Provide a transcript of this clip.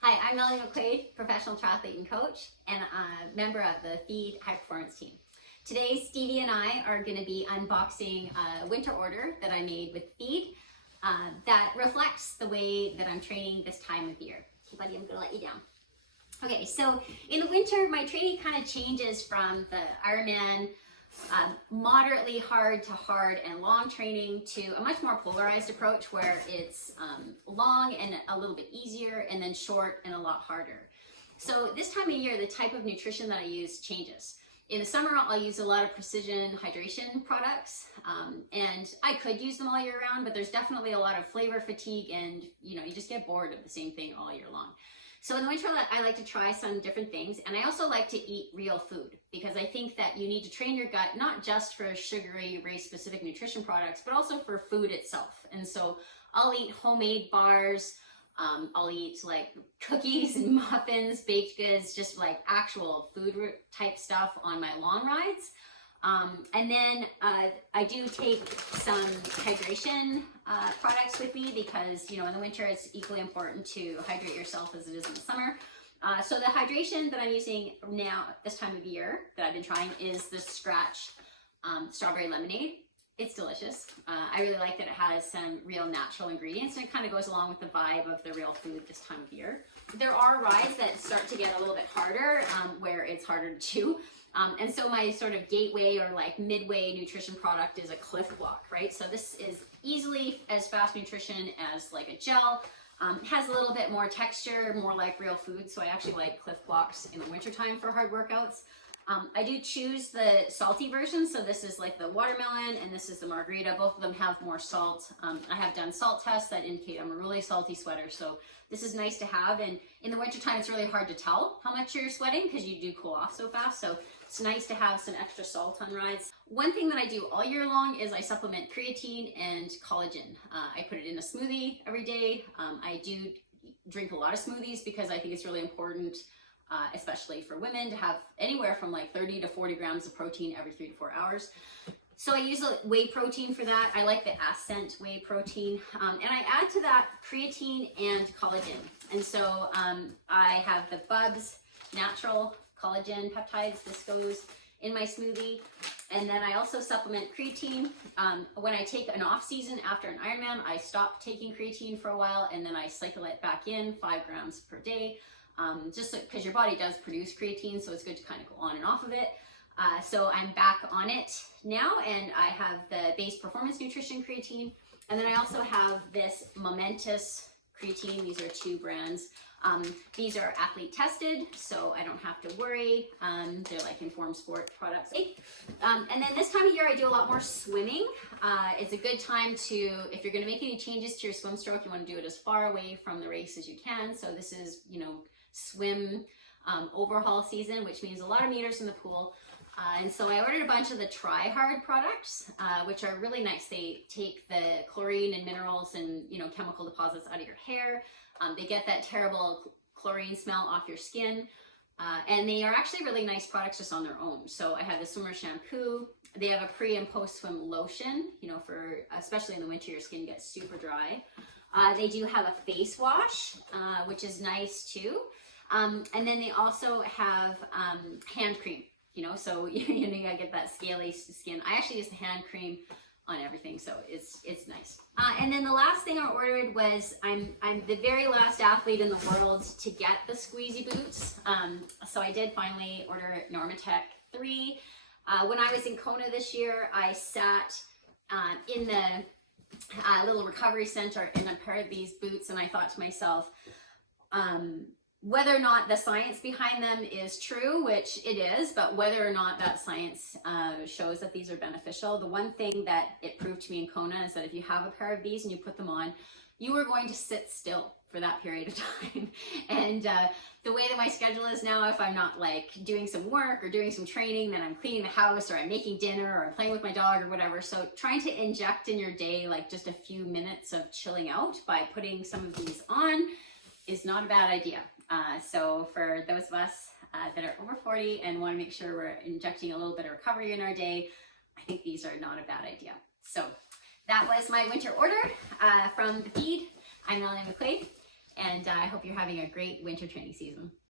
Hi, I'm Melanie McQuaid, professional triathlete and coach, and a member of the Feed High Performance team. Today, Stevie and I are going to be unboxing a winter order that I made with Feed that reflects the way that I'm training this time of year. Okay, buddy, I'm going to let you down. Okay, so in the winter, my training kind of changes from the Ironman moderately hard to hard and long training to a much more polarized approach where it's long and a little bit easier, and then short and a lot harder. So this time of year, the type of nutrition that I use changes. In the summer, I'll use a lot of precision hydration products, and I could use them all year round, but there's definitely a lot of flavor fatigue, and you just get bored of the same thing all year long. So in the winter, I like to try some different things, and I also like to eat real food because I think that you need to train your gut not just for sugary, race-specific nutrition products, but also for food itself. And so I'll eat homemade bars, I'll eat like cookies and muffins, baked goods, just like actual food type stuff on my long rides. And then I do take some hydration products with me because, in the winter it's equally important to hydrate yourself as it is in the summer. So the hydration that I'm using now, this time of year, that I've been trying is the Scratch strawberry lemonade. It's delicious. I really like that it has some real natural ingredients, and it kind of goes along with the vibe of the real food this time of year. There are rides that start to get a little bit harder, where it's harder to chew. And so my sort of gateway or like midway nutrition product is a Cliff Block, right? So this is easily as fast nutrition as like a gel. Has a little bit more texture, more like real food. So I actually like Cliff Blocks in the wintertime for hard workouts. I do choose the salty version. So this is like the watermelon and this is the margarita. Both of them have more salt. I have done salt tests that indicate I'm a really salty sweater. So this is nice to have. And in the wintertime, it's really hard to tell how much you're sweating because you do cool off so fast. So it's nice to have some extra salt on rides. One thing that I do all year long is I supplement creatine and collagen. I put it in a smoothie every day. I do drink a lot of smoothies because I think it's really important, especially for women, to have anywhere from like 30 to 40 grams of protein every 3 to 4 hours. So I use a whey protein for that. I like the Ascent whey protein. And I add to that creatine and collagen. And so I have the Bubs natural collagen peptides. This goes in my smoothie. And then I also supplement creatine. When I take an off season after an Ironman, I stop taking creatine for a while and then I cycle it back in 5 grams per day. Just because your body does produce creatine, so it's good to kind of go on and off of it. So I'm back on it now, and I have the Base Performance Nutrition creatine, and then I also have this Momentous creatine. These are 2 brands. These are athlete tested, so I don't have to worry. They're like informed sport products. And then this time of year, I do a lot more swimming. It's a good time to, if you're going to make any changes to your swim stroke, you want to do it as far away from the race as you can. So this is, swim overhaul season, which means a lot of meters in the pool. And so I ordered a bunch of the Try Hard products, which are really nice. They take the chlorine and minerals and chemical deposits out of your hair. They get that terrible chlorine smell off your skin. And they are actually really nice products just on their own. So I have the swimmer shampoo. They have a pre and post swim lotion, for especially in the winter, your skin gets super dry. They do have a face wash, which is nice too. And then they also have hand cream. So you gotta get that scaly skin. I actually use the hand cream on everything, so it's nice. And then the last thing I ordered was I'm the very last athlete in the world to get the squeezy boots. So I did finally order Normatec 3. When I was in Kona this year, I sat in the little recovery center in a pair of these boots, and I thought to myself, whether or not the science behind them is true, which it is, but whether or not that science shows that these are beneficial, the one thing that it proved to me in Kona is that if you have a pair of these and you put them on, you are going to sit still for that period of time. And the way that my schedule is now, if I'm not like doing some work or doing some training, then I'm cleaning the house or I'm making dinner or I'm playing with my dog or whatever. So trying to inject in your day like just a few minutes of chilling out by putting some of these on is not a bad idea. So for those of us that are over 40 and want to make sure we're injecting a little bit of recovery in our day, I think these are not a bad idea. So that was my winter order from the Feed. I'm Melanie McQuaid, and I hope you're having a great winter training season.